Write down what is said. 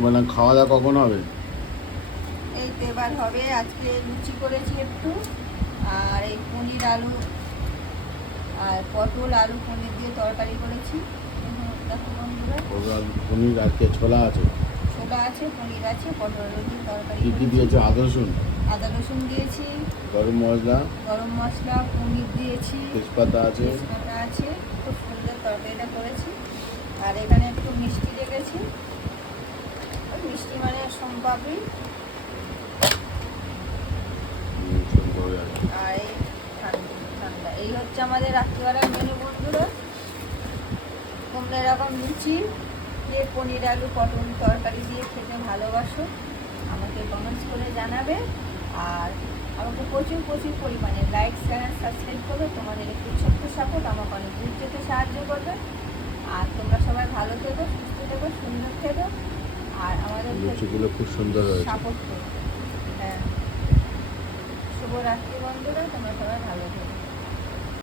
বললাম খাওয়া দাওয়া কখন হবে? এই তো এবার হবে। আজকে লুচি করেছি একটু, আর এই পনির আলু আর পটল আলু পনির দিয়ে তরকারি করেছি। দেখো বন্ধুরা, পনির আজকে ছোলা আছে, ছোলা আছে, পনির আছে, পটল আলু দিয়ে তরকারি কি কি করেছি। দিয়েছো? আদা রসুন, আদা রসুন দিয়েছি, গরম মশলা, পনির দিয়েছি, তেজপাতা আছে। তেজপাতা আছে। খুব সুন্দর তরকারিটা করেছি। আর এখানে একটু মিষ্টি রেখেছি, মিষ্টি মানে সোমপাপড়ি। আর এই ঠান্ডা এই হচ্ছে আমাদের রাত্রিবেলার মেনু বন্ধুরা। তোমরা এরকম লুচি দিয়ে পনির আলু পটল তরকারি দিয়ে খেতে ভালোবাসো, আমাকে কমেন্টস করে জানাবে। আর আমাকে প্রচুর প্রচুর পরিমাণে লাইক শেয়ার সাবস্ক্রাইব করবে। তোমাদের একটু ছোট্ট সাপোর্ট আমাকে অনেক দূর যেতে সাহায্য করবে। আর তোমরা সবাই ভালো থেকো, সুস্থ থেকো, সুন্দর থেকো, আর আমাদের লুচিগুলো খুব সুন্দর হয়েছে। সাপোর্ট করো। হ্যাঁ, শুভরাত্রি বন্ধুরা, তোমরা সবাই ভালো থেকো।